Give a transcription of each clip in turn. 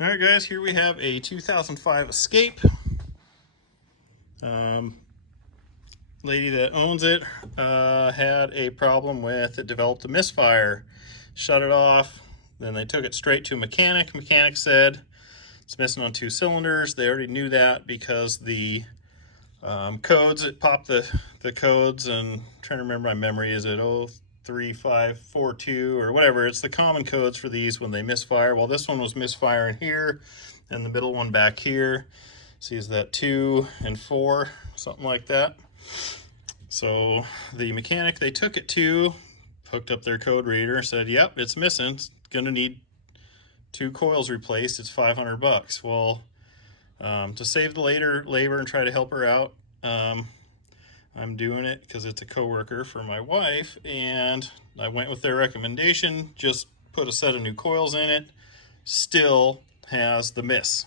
All right, guys, here we have a 2005 Escape. Lady that owns it had a problem with it, developed a misfire, shut it off, then they took it straight to a mechanic. Mechanic said it's missing on 2 cylinders. They already knew that because the codes, it popped the codes, and I'm trying to remember my memory, is it 03542 or whatever? It's the common codes for these when they misfire. Well, this one was misfiring here, and the middle one back here. See, is that 2 and 4, something like that. So the mechanic they took it to hooked up their code reader, said, yep, it's missing, it's gonna need 2 coils replaced, it's $500. Well, to save the labor and try to help her out, I'm doing it because it's a coworker for my wife, and I went with their recommendation. Just put a set of new coils in it. Still has the miss.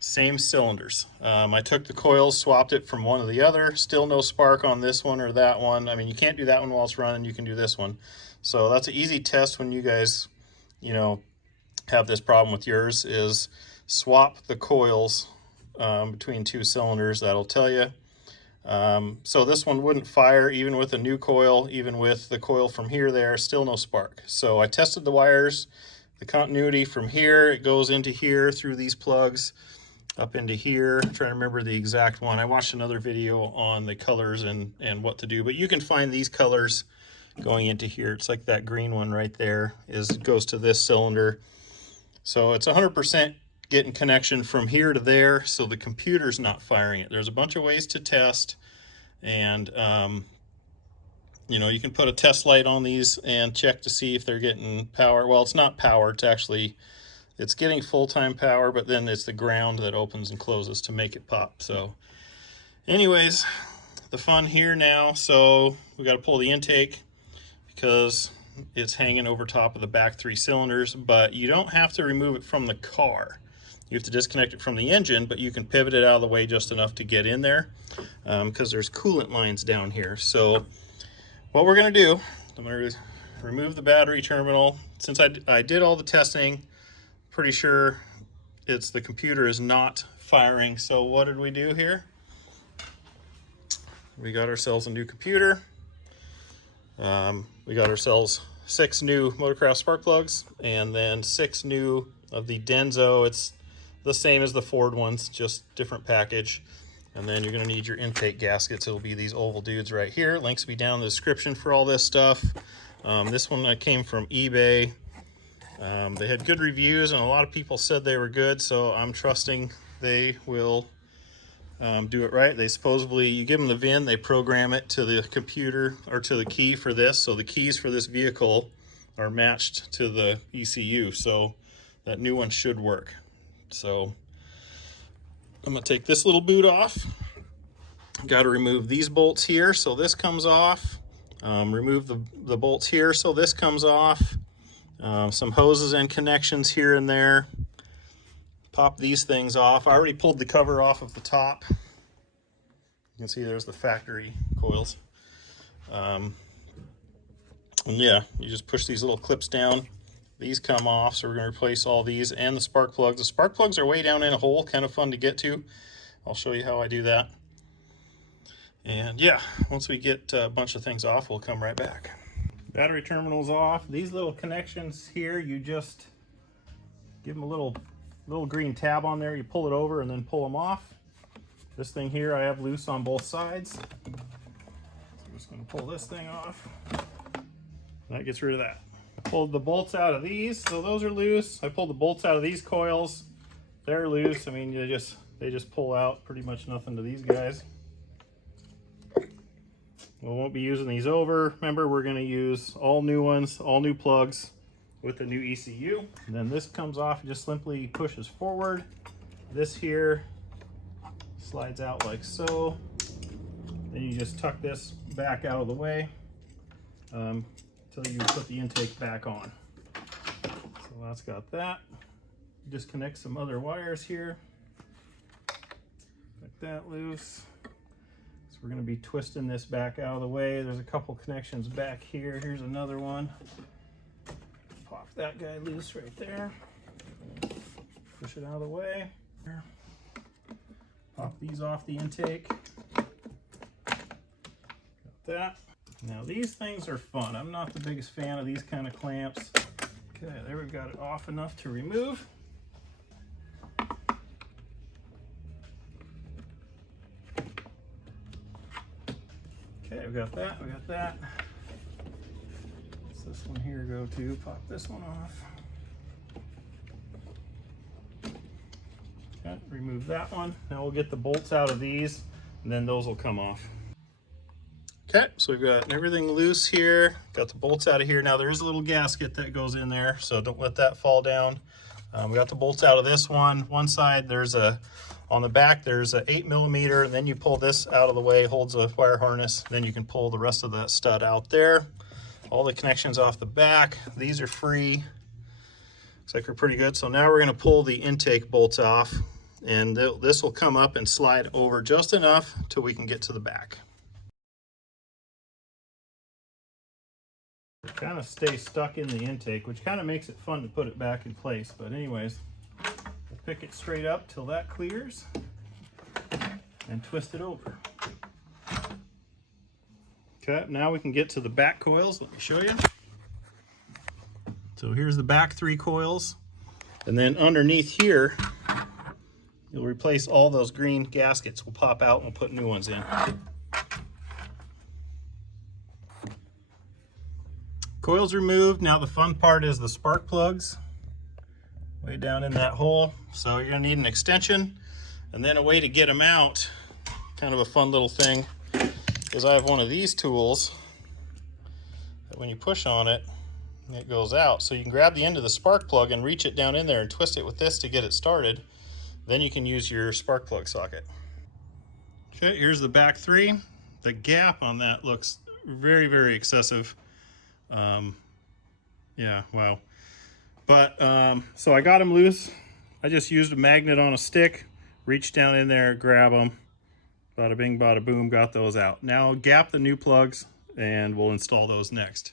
Same cylinders. I took the coils, swapped it from one to the other. Still no spark on this one or that one. I mean, you can't do that one while it's running. You can do this one. So that's an easy test when you guys, have this problem with yours, is swap the coils between 2 cylinders. That'll tell you. So this one wouldn't fire even with a new coil, even with the coil from here there, still no spark. So I tested the wires, the continuity from here, it goes into here through these plugs, up into here. I'm trying to remember the exact one. I watched another video on the colors and what to do, but you can find these colors going into here. It's like that green one right there goes to this cylinder. So it's 100% getting connection from here to there, so the computer's not firing it. There's a bunch of ways to test, and you can put a test light on these and check to see if they're getting power. Well, it's not power, it's getting full-time power, but then it's the ground that opens and closes to make it pop. So anyways, the fun here now, so we got to pull the intake because it's hanging over top of the back 3 cylinders, but you don't have to remove it from the car. You have to disconnect it from the engine, but you can pivot it out of the way just enough to get in there because there's coolant lines down here. So what we're going to do, I'm going to remove the battery terminal. Since I did all the testing, pretty sure the computer is not firing. So what did we do here? We got ourselves a new computer. We got ourselves 6 new Motorcraft spark plugs, and then 6 new of the Denso. It's the same as the Ford ones, just different package. And then you're going to need your intake gaskets. It'll be these oval dudes right here. Links will be down in the description for all this stuff. This one came from eBay. They had good reviews, and a lot of people said they were good, so I'm trusting they will do it right. They supposedly, you give them the VIN, they program it to the computer or to the key for this. So the keys for this vehicle are matched to the ECU. So that new one should work. So I'm going to take this little boot off. Got to remove these bolts here, so this comes off. Remove the bolts here, so this comes off. Some hoses and connections here and there. Pop these things off. I already pulled the cover off of the top. You can see there's the factory coils. And yeah, you just push these little clips down. These come off, so we're going to replace all these and the spark plugs. The spark plugs are way down in a hole, kind of fun to get to. I'll show you how I do that. And yeah, once we get a bunch of things off, we'll come right back. Battery terminal's off. These little connections here, you just give them a little green tab on there. You pull it over and then pull them off. This thing here I have loose on both sides. So I'm just going to pull this thing off. That gets rid of that. I pulled the bolts out of these, so those are loose. I pulled the bolts out of these coils. They're loose. I mean, they just pull out pretty much nothing to these guys. We won't be using these over. Remember, we're going to use all new ones, all new plugs with the new ECU. And then this comes off and just simply pushes forward. This here slides out like so. Then you just tuck this back out of the way until you put the intake back on. So that's got that. Disconnect some other wires here. Get that loose. So we're going to be twisting this back out of the way. There's a couple connections back here. Here's another one. Pop that guy loose right there. Push push it out of the way. Pop these off the intake. Got that. Now these things are fun. I'm not the biggest fan of these kind of clamps. Okay, there we've got it off enough to remove. Okay, we got that, we got that. What's this one here go to? Pop this one off. Okay, remove that one. Now we'll get the bolts out of these, and then those will come off. Okay, so we've got everything loose here. Got the bolts out of here. Now there is a little gasket that goes in there, so don't let that fall down. We got the bolts out of this one. One side, on the back, there's a 8mm, and then you pull this out of the way, holds a wire harness. Then you can pull the rest of that stud out there. All the connections off the back. These are free. Looks like we're pretty good. So now we're gonna pull the intake bolts off, and this will come up and slide over just enough till we can get to the back. Kind of stay stuck in the intake, which kind of makes it fun to put it back in place. But anyways, we'll pick it straight up till that clears and twist it over. Okay, now we can get to the back coils. Let me show you. So here's the back 3 coils, and then underneath here you'll replace all those green gaskets. We'll pop out and we'll put new ones in. Coils removed. Now the fun part is the spark plugs way down in that hole. So you're gonna need an extension and then a way to get them out. Kind of a fun little thing is I have one of these tools that when you push on it, it goes out. So you can grab the end of the spark plug and reach it down in there and twist it with this to get it started. Then you can use your spark plug socket. Okay, here's the back 3. The gap on that looks very, very excessive. Yeah, wow. But so I got them loose. I just used a magnet on a stick, reached down in there, grab them, bada bing, bada boom, got those out. Now gap the new plugs and we'll install those next.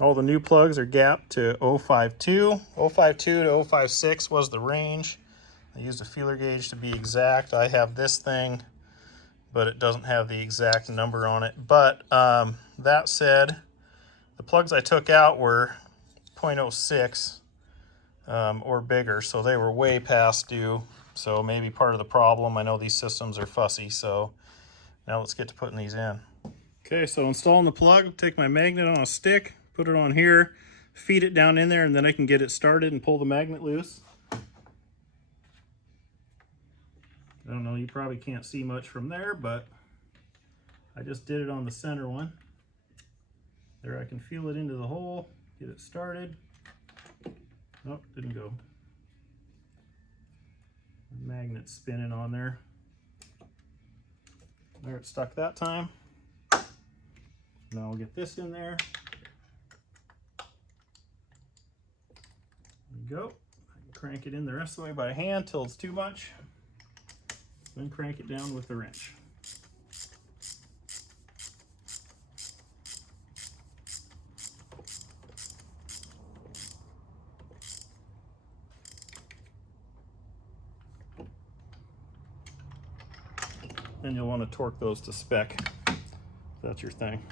All the new plugs are gapped to 052. 052 to 056 was the range. I used a feeler gauge to be exact. I have this thing, but it doesn't have the exact number on it. But that said, the plugs I took out were 0.06 or bigger, so they were way past due. So maybe part of the problem. I know these systems are fussy, so now let's get to putting these in. Okay, so installing the plug, take my magnet on a stick, put it on here, feed it down in there, and then I can get it started and pull the magnet loose. I don't know, you probably can't see much from there, but I just did it on the center one. There, I can feel it into the hole, get it started. Nope, didn't go. The magnet's spinning on there. There, it stuck that time. Now I'll get this in there. There you go. I can crank it in the rest of the way by hand till it's too much. Then crank it down with the wrench. Then you'll want to torque those to spec, if that's your thing.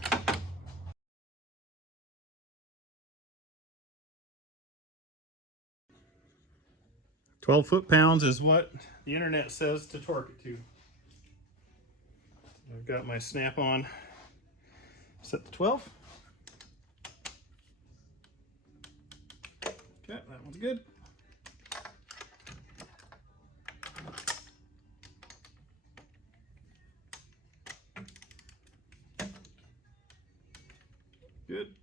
"12 foot-pounds is what the internet says to torque it to. I've got my snap-on set to 12. Okay, that one's good. Good.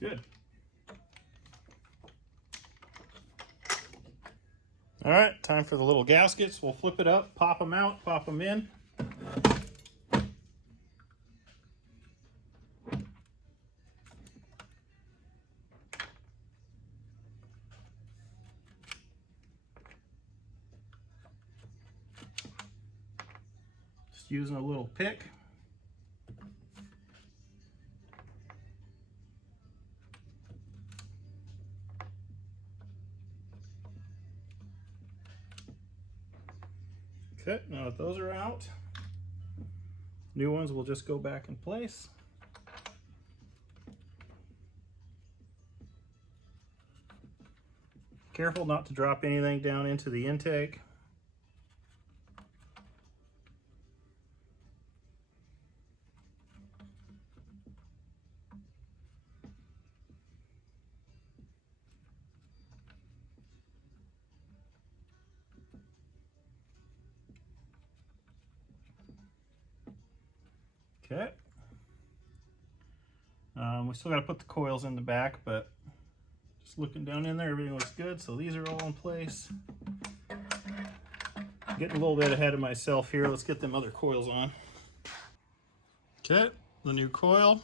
Good. All right, time for the little gaskets. We'll flip it up, pop them out, pop them in. Just using a little pick. Okay, now that those are out, new ones will just go back in place. Careful not to drop anything down into the intake. Okay. We still got to put the coils in the back, but just looking down in there, everything looks good. So these are all in place. Getting a little bit ahead of myself here. Let's get them other coils on. Okay, the new coil.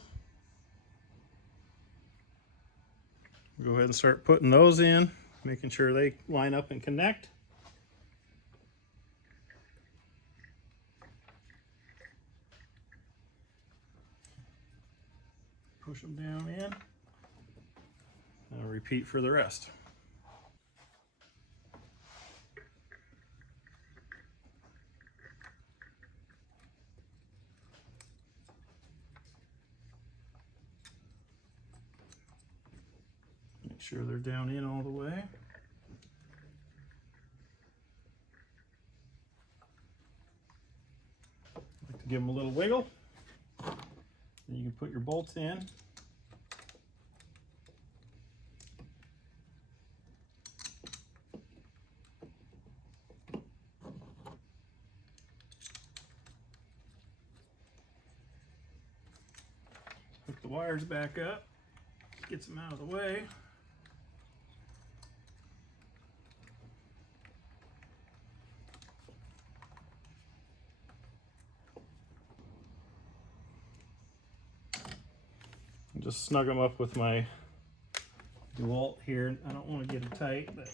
Go ahead and start putting those in, making sure they line up and connect. Push them down in, and I'll repeat for the rest. Make sure they're down in all the way. Like to give them a little wiggle. Then you can put your bolts in. Hook the wires back up, gets them out of the way. And just snug them up with my DeWalt here. I don't want to get it tight, but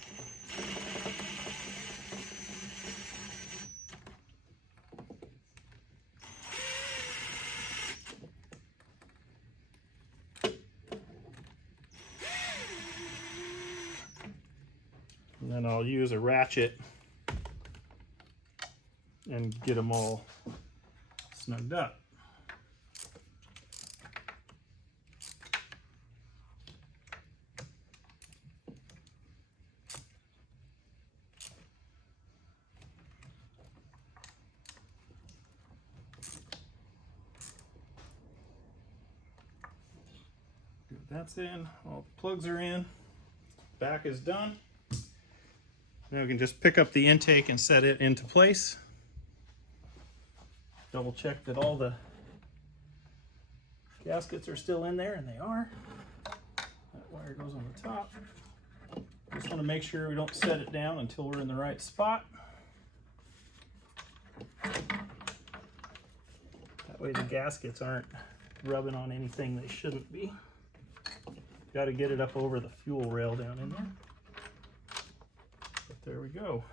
and then I'll use a ratchet and get them all snugged up. That's in, all the plugs are in, back is done. Now we can just pick up the intake and set it into place. Double check that all the gaskets are still in there, and they are. That wire goes on the top. Just want to make sure we don't set it down until we're in the right spot. That way the gaskets aren't rubbing on anything they shouldn't be. Got to get it up over the fuel rail down in there. But there we go.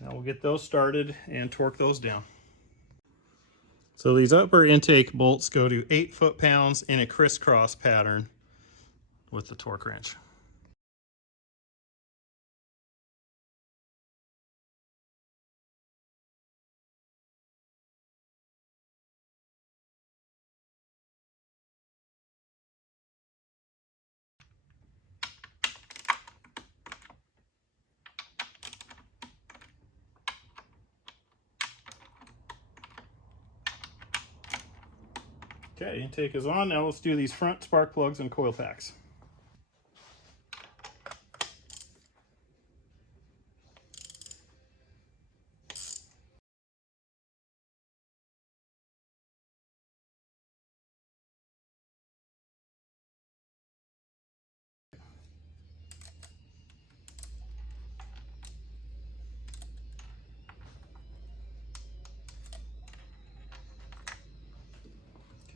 Now we'll get those started and torque those down. So these upper intake bolts go to 8 foot-pounds in a crisscross pattern with the torque wrench. Okay, intake is on. Now let's do these front spark plugs and coil packs.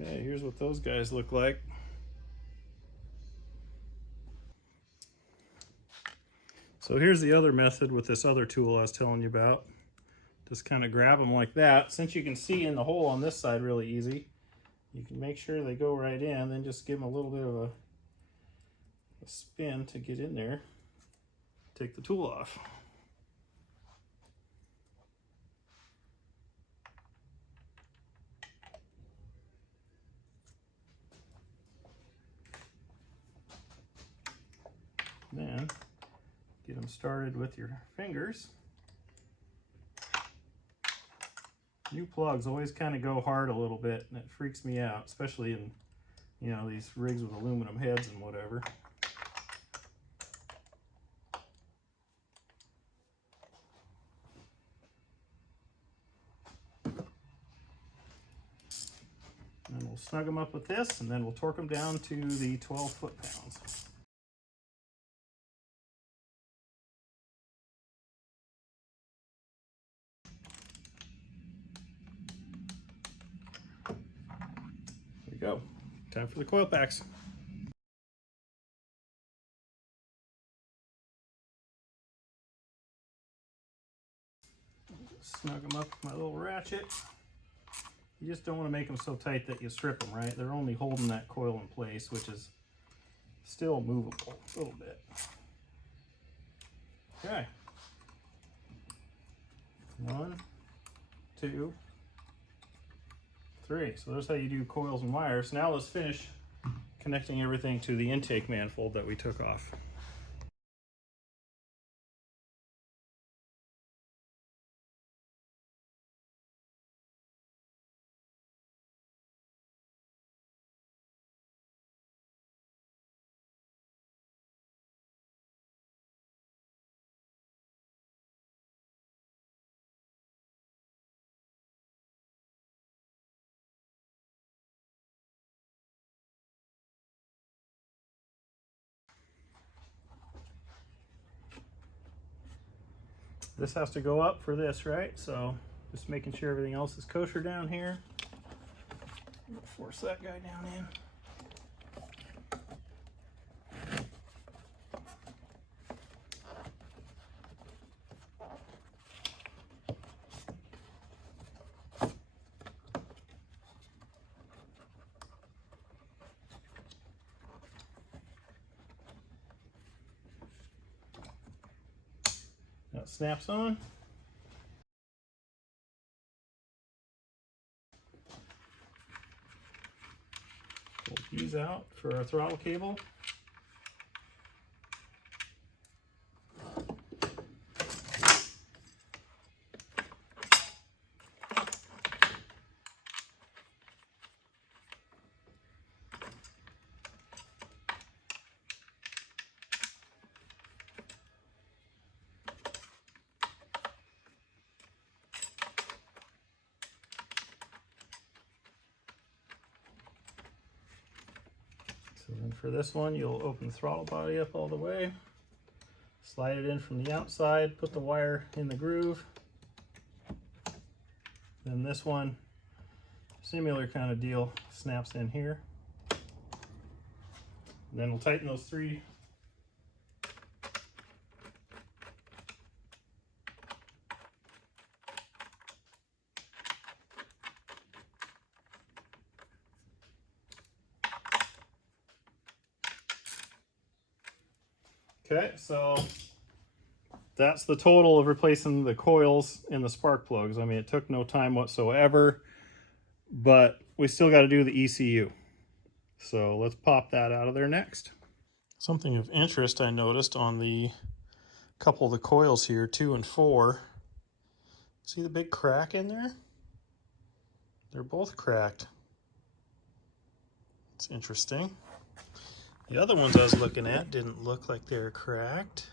Okay, here's what those guys look like. So here's the other method with this other tool I was telling you about. Just kind of grab them like that. Since you can see in the hole on this side really easy, you can make sure they go right in, then just give them a little bit of a spin to get in there. Take the tool off. them started with your fingers. New plugs always kind of go hard a little bit, and it freaks me out, especially in, you know, these rigs with aluminum heads and whatever. And we'll snug them up with this, and then we'll torque them down to the 12 foot-pounds. There we go. Time for the coil packs. Snug them up with my little ratchet. You just don't want to make them so tight that you strip them, right? They're only holding that coil in place, which is still movable a little bit. Okay. 1, 2, 3. So there's how you do coils and wires. Now let's finish connecting everything to the intake manifold that we took off. This has to go up for this, right? So just making sure everything else is kosher down here. Force that guy down in. Now it snaps on. Pull these out for our throttle cable. So then for this one, you'll open the throttle body up all the way, slide it in from the outside, put the wire in the groove. Then this one, similar kind of deal, snaps in here. And then we'll tighten those 3. Okay, so that's the total of replacing the coils and the spark plugs. I mean, it took no time whatsoever, but we still got to do the ECU. So let's pop that out of there next. Something of interest I noticed on the couple of the coils here, 2 and 4. See the big crack in there? They're both cracked. It's interesting. The other ones I was looking at didn't look like they were cracked.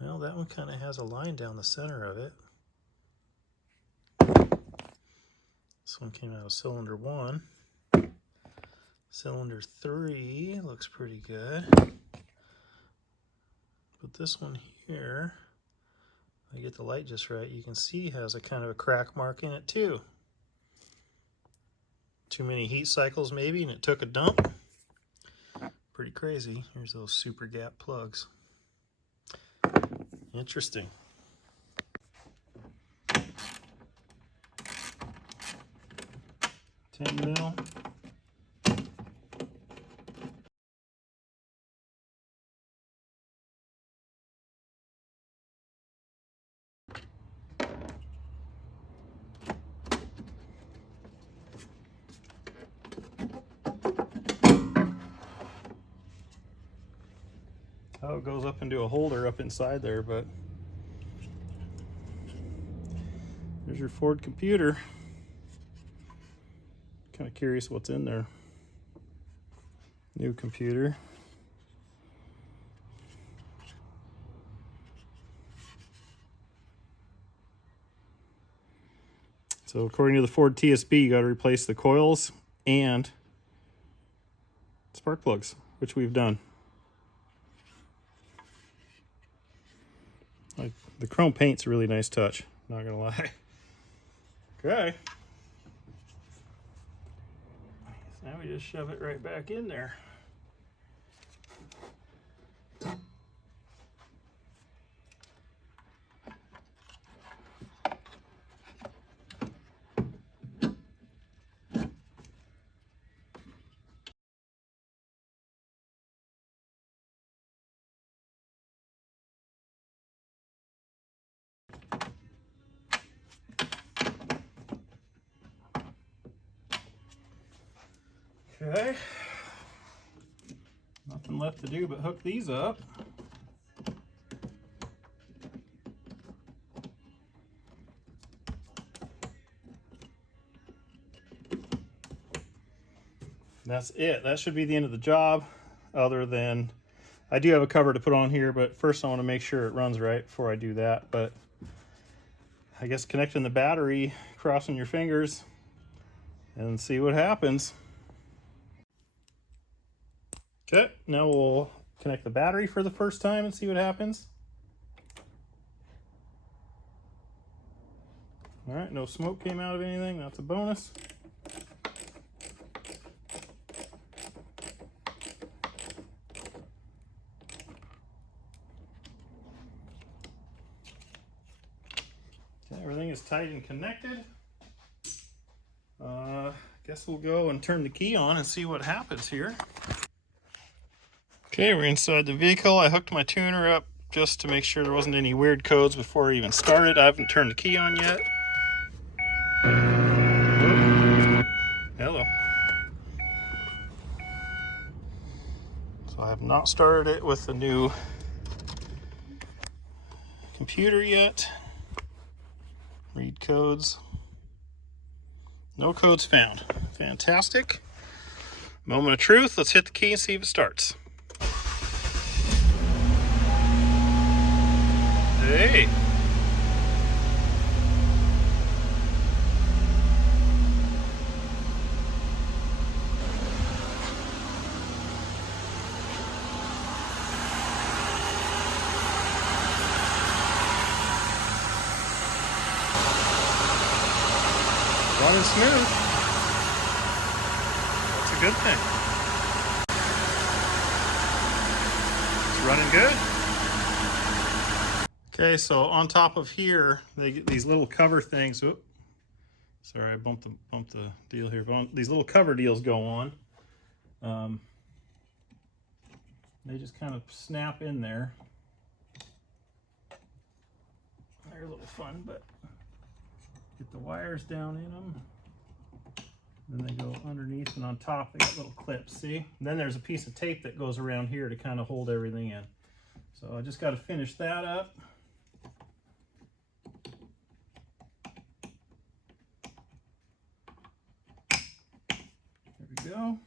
Well, that one kind of has a line down the center of it. This one came out of cylinder 1. Cylinder 3 looks pretty good. But this one here, if I get the light just right, you can see has a kind of a crack mark in it too. Too many heat cycles maybe, and it took a dump. Pretty crazy. Here's those super gap plugs. Interesting. $10 mil. Oh it goes up into a holder up inside there, but there's your Ford computer. Kind of curious what's in there. New computer. So according to the Ford TSB, you got to replace the coils and spark plugs, which we've done. The chrome paint's a really nice touch, not gonna lie. Okay. So now we just shove it right back in there. Okay, nothing left to do but hook these up. That's it. That should be the end of the job, other than I do have a cover to put on here, but first I want to make sure it runs right before I do that. But I guess connecting the battery, crossing your fingers, and see what happens. Okay, now we'll connect the battery for the first time and see what happens. All right, no smoke came out of anything. That's a bonus. Okay, everything is tight and connected. Guess we'll go and turn the key on and see what happens here. Okay, we're inside the vehicle. I hooked my tuner up just to make sure there wasn't any weird codes before I even started. I haven't turned the key on yet. Whoop. Hello. So I have not started it with the new computer yet. Read codes. No codes found. Fantastic. Moment of truth. Let's hit the key and see if it starts. Hey. Running smooth. That's a good thing. It's running good. Okay, so on top of here, they get these little cover things. Oops, sorry, I bumped the deal here. But these little cover deals go on. They just kind of snap in there. They're a little fun, but get the wires down in them. Then they go underneath, and on top they got little clips, see? And then there's a piece of tape that goes around here to kind of hold everything in. So I just got to finish that up. There we go.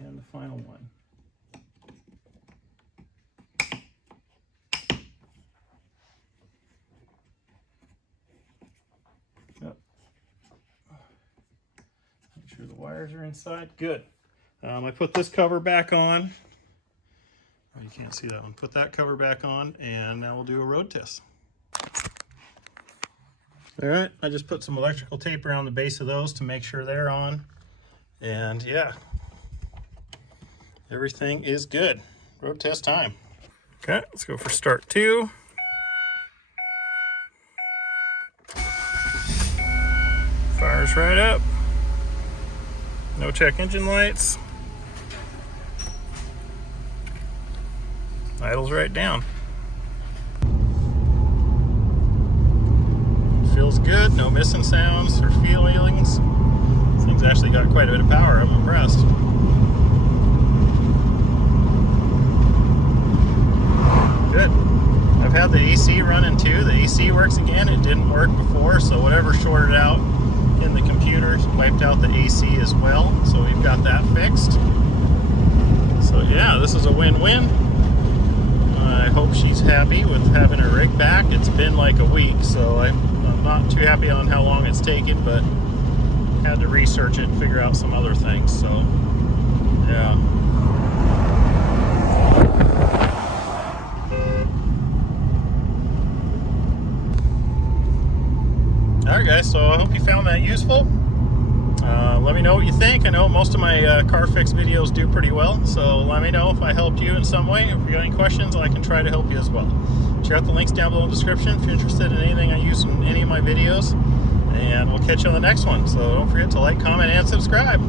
And the final one. Yep. Make sure the wires are inside. Good. I put this cover back on. Oh, you can't see that one. Put that cover back on, and now we'll do a road test. All right, I just put some electrical tape around the base of those to make sure they're on. And yeah, everything is good. Road test time. Okay, let's go for start 2. Fires right up. No check engine lights. Idles right down. Feels good, no missing sounds or feelings. This thing's actually got quite a bit of power, I'm impressed. Good. I've had the AC running too. The AC works again. It didn't work before, so whatever shorted out in the computer wiped out the AC as well. So we've got that fixed. So yeah, this is a win-win. I hope she's happy with having her rig back. It's been like a week, so I'm not too happy on how long it's taken, but had to research it and figure out some other things. So yeah. Alright guys, so I hope you found that useful. Let me know what you think. I know most of my car fix videos do pretty well, so let me know if I helped you in some way. If you got any questions, I can try to help you as well. Check out the links down below in the description if you're interested in anything I use in any of my videos, and we'll catch you on the next one. So don't forget to like, comment, and subscribe.